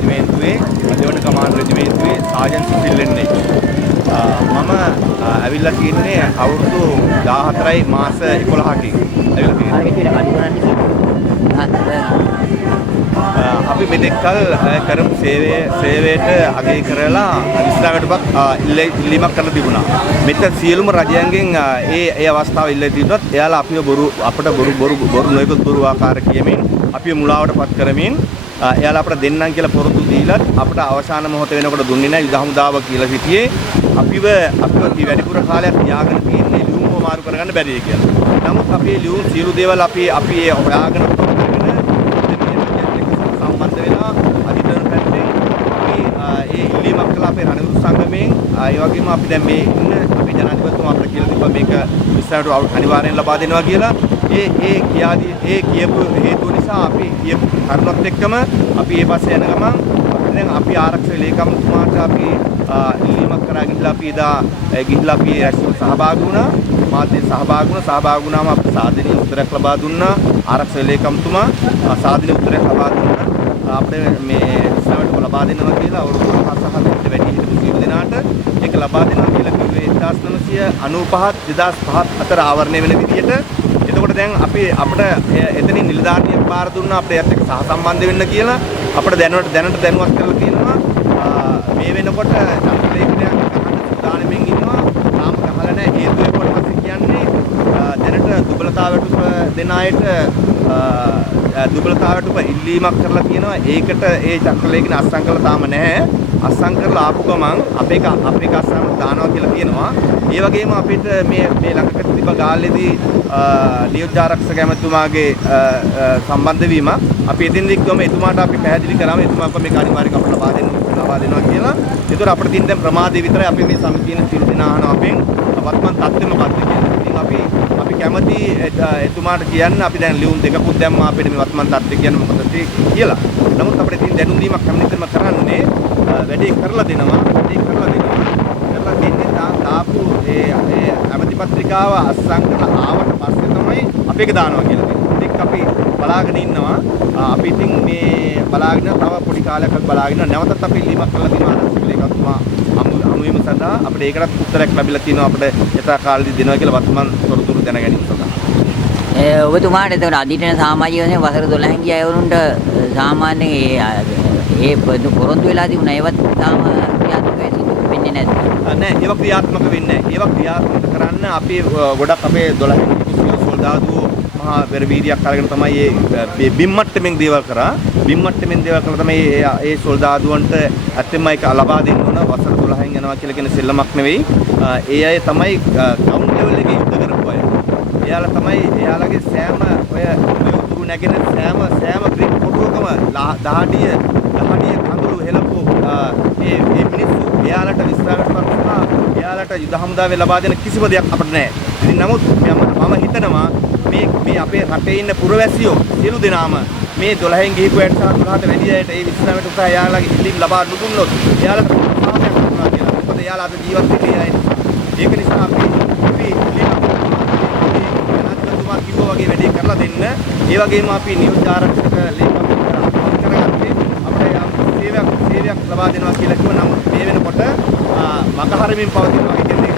රෙජිමේන්තුවේ දෙවන කමාන්ඩ් රෙජිමේන්තුවේ සාජන් සිල්ලෙන්නේ. මම ඇවිල්ලා තින්නේ අවුරුදු 14යි මාස 11කින්. ඇවිල්ලා තින්නේ. අපි මෙතෙක්කල් කරපු සේවයට අගය කරලා විශ්‍රාමයටපත් ඉල්ලීමක් කරලා තිබුණා. මෙතන සියලුම රජයන්ගෙන් ඒ අවස්ථාව ඉල්ලලා තිබුණත් එයාලා අපිව අපට බොරු නොයෙකුත් බොරු ආකාර කියමින් අපිව මුලාවටපත් කරමින් එයාලා අපට දෙන්නම් කියලා පොරොත්තු දීලත් අපට අවසාන මොහොත වෙනකොට දුන්නේ නැහැ. යුද හමුදාව කියලා සිටියේ අපිව වැඩිපුර කාලයක් තියාගෙන තියෙන්නේ ලියුම්ව මාරු කරගන්න බැරිය කියලා. නමුත් අපේ ලියුම් සියලු දේවල් අපි හොයාගෙන සම්බන්ධ වෙලා අධිකරණ පැත්තෙන් අපි ඒ ඉල්ලීමක් කළා අපේ රණවිරු සංගමයෙන්. ඒ වගේම අපි දැන් මේ ඉන්න අපේ ජනාධිපතිතුමා අපිට කියලා තිබ්බා මේක විශ්‍රාමයට අනිවාර්යෙන් ලබා දෙනවා කියලා. ඒ කියපු හේතුව නිසා අපි කියපු කරුණත් එක්කම අපි මේ පස්සේ යන ගමන් දැන් අපි ආරක්ෂක ලේකම්තුමාට අපි ඉල්ලීමක් කරා ගිහිල්ලා අපි රැස්වීමට සහභාගී වුණා. මාධ්‍ය සහභාගී වුණාම අපි සාධනීය උත්තරයක් ලබා දුන්නා. ආරක්ෂක ලේකම්තුමා සාධනීය උත්තරයක් ලබා දුන්නා. අපිට මේ ඉස්ලාමයට ලබා දෙනවා කියලා අවුරුදු 5-6කට වැඩි හිටපු සියලු දෙනාට ඒක ලබා දෙනවා කියලා කිව්වේ 1995 2005 අතර ආවරණය වෙන විදිහට. එතකොට දැන් අපිට එතනින් නිලධාරියෙක් බාර දුන්නා අපිට ඒත් එක්ක සහසම්බන්ධ වෙන්න කියලා. අපිට දැනට දැනුවත් කරලා තියෙනවා. මේ වෙනකොට චන්ද්‍රලේඛනයක් ගහන්න සූදානම්ෙන් ඉන්නවා. තාම ගහලා නැහැ. හේතුව ඒකට පස්සේ කියන්නේ දැනට දුබලතාවයට දෙන අයට දුබලතාවයට ඉල්ලීමක් කරලා තියෙනවා. ඒකට ඒ චන්ද්‍රලේඛන අත්සන් කරලා තාම නැහැ. අත්සන් කරලා ආපු ගමන් අපේ අත්සන් දානවා කියලා කියනවා. ඒ වගේම අපිට මේ ළඟකට තිබ්බ ගාල්ලේදී නියෝජ්‍ය ආරක්ෂක ඇමතුමාගේ සම්බන්ධ වීම අපි එදින්දි ගම එතුමාට අපි පැහැදිලි කරාම එතුමා මේක අනිවාර්යයෙන් අපට ලබා දෙනවා කියලා. ඒතර අපිට තියෙන දැන් ප්‍රමාදේ විතරයි අපි මේ සමිතියේ සියලු දෙනා අහනවා අපෙන් වත්මන් තත්ත්වෙ මොකක්ද කියලා. ඉතින් අපි කැමති එතුමාට කියන්න අපි දැන් ලියුම් දෙකකුත් දැම්මා අපිට මේ වත්මන් තත්ත්වෙ කියන්නේ මොකද කියලා. නමුත් අපිට තියෙන දැනුම් දීමක් හැමතිස්සෙම කරන්නේ වැඩේ කරලා දෙනවා. කරලා දෙන්නේ දාපු ඒ ඇමති පත්‍රිකාව අත්සන් කරලා ආවට පස්සේ තමයි අපි ඒක දානවා කියලා තියෙනවා. ඒක අපි බලාගෙන ඉන්නවා. අපි ඉතින් මේ බලාගෙන තව පොඩි කාලයක් බලාගෙන නැවතත් අපි ඉල්ලීමක් කරලා තියෙනවා ආරක්ෂක ලේකම්තුමා හමුවීම සඳහා අපිට ඒකටත් උත්තරයක් ලැබිලා තියෙනවා. අපිට යථා කාලෙදි දෙනවා කියලා වත්මන් තොරතුරු දැන ගැනීම සඳහා. ඔබතුමාට එතකොට අධිටන සමාජික වශයෙන් වසර 12 ගිය අයවරුන්ට සාමාන්‍යයෙන් ඒ පොරොන්දු වෙලා තිබුණා ඒවත් තාම ක්‍රියාත්මක වෙන්නේ නැද්ද? නෑ ඒවා ක්‍රියාත්මක වෙන්නේ නැහැ. ඒවා ක්‍රියාත්මක කරන්න අපි ගොඩක් අපේ 12 සොල්දාදුවෝ මහා වෙරවීරියක් අරගෙන තමයි මේ බිම්මට්ටමින් දේවල් කරා. බිම්මට්ටමින් දේවල් කළා තමයි ඒ සොල්දාදුවන්ට ඇත්තෙන්ම ඒක ලබා දෙන්න ඕන. වසර 12න් යනවා කියලා කියන සෙල්ලමක් නෙවෙයි. ඒ අය තමයි ග්‍රවුන්ඩ් ලෙවල් එකේ යුද්ධ කරපු අය. එයාලා තමයි එයාලගේ සෑම ඔය උතුරු නැගෙන සෑම ග්‍රීන් කොටුවකම දහඩිය කඳුළු හෙලපු ඒ මිනිස්සු එයාලට විශ්‍රාමයට පත්වලා එයාලට යුද හමුදාවේ ලබා දෙන කිසිම දෙයක් අපිට නැහැ. ඉතින් නමුත් මම හිතනවා මේ අපේ රටේ ඉන්න පුරවැසියෝ සියලු දෙනාම මේ 12න් ගිහිපු අයට සහ 12ට වැඩි අයට ඒ විශ්‍රාමයට උත්සාහ එයාලගේ ඉල්ලීම් ලබා දුන්නොත් එයාලට සාහසයක් කරනවා කියලා. මොකද එයාලා අද ජීවත් වෙන්නේ අය. ඒක නිසා අපි කිව්වා වගේ වැඩේ කරලා දෙන්න. ඒ වගේම අපි නියෝජ්‍ය ආරක්ෂක ලේකම්තුමාට කරගත්තේ අපිට සේවයක් ලබා දෙනවා කියලා කිව්වා. නමුත් මේ වෙනකොට මගහරමින් පවතිනවා. ඒ කියන්නේ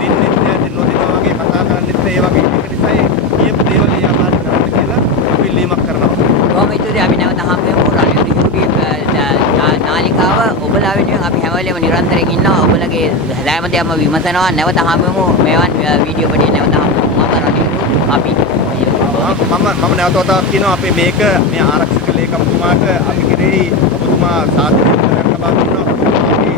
දින්නේ නොදිනවා වගේ කතා කරන්නත් ඒ වගේ එක නිසා කියපු දේවල් ඒ ආකාරයට කරන්න කියලා අපි ඉල්ලීමක් කරනවා. කොහොම ඉතින් අපි නැවත හම්බෙමු රණවිරුගේ නාලිකාව ඔබලා වෙනුවෙන් අපි හැම වෙලේම නිරන්තරයෙන් ඉන්නවා. ඔබලගේ හැම දෙයක්ම විමසනවා. නැවත හම්බෙමු. මේවන් වීඩියෝ පිටින් නැවත හම්බෙමු. මම රණවිරු මම නැවතත් කියනවා අපේ මේ ආරක්ෂක ලේකම්තුමාට අපි කෙරෙහි ඔබතුමා සාධනීය උත්තරයක් ලබා දුන්නා. අපි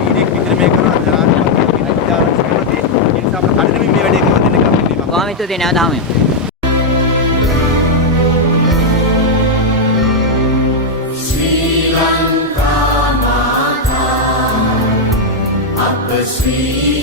වීඩියෝ විතර මේ කරනවා ජනාධිපති විනෝද ආරක්ෂක මැති ඒ නිසා අපිට කඩිනමින් මේ වැඩේ කරලා දෙන්න කියලා ඉල්ලීමක්. කොහොම හිතුවේ නැවත හම්බෙමු. ශ්‍රී ලංකා මාතා අප ශ්‍රී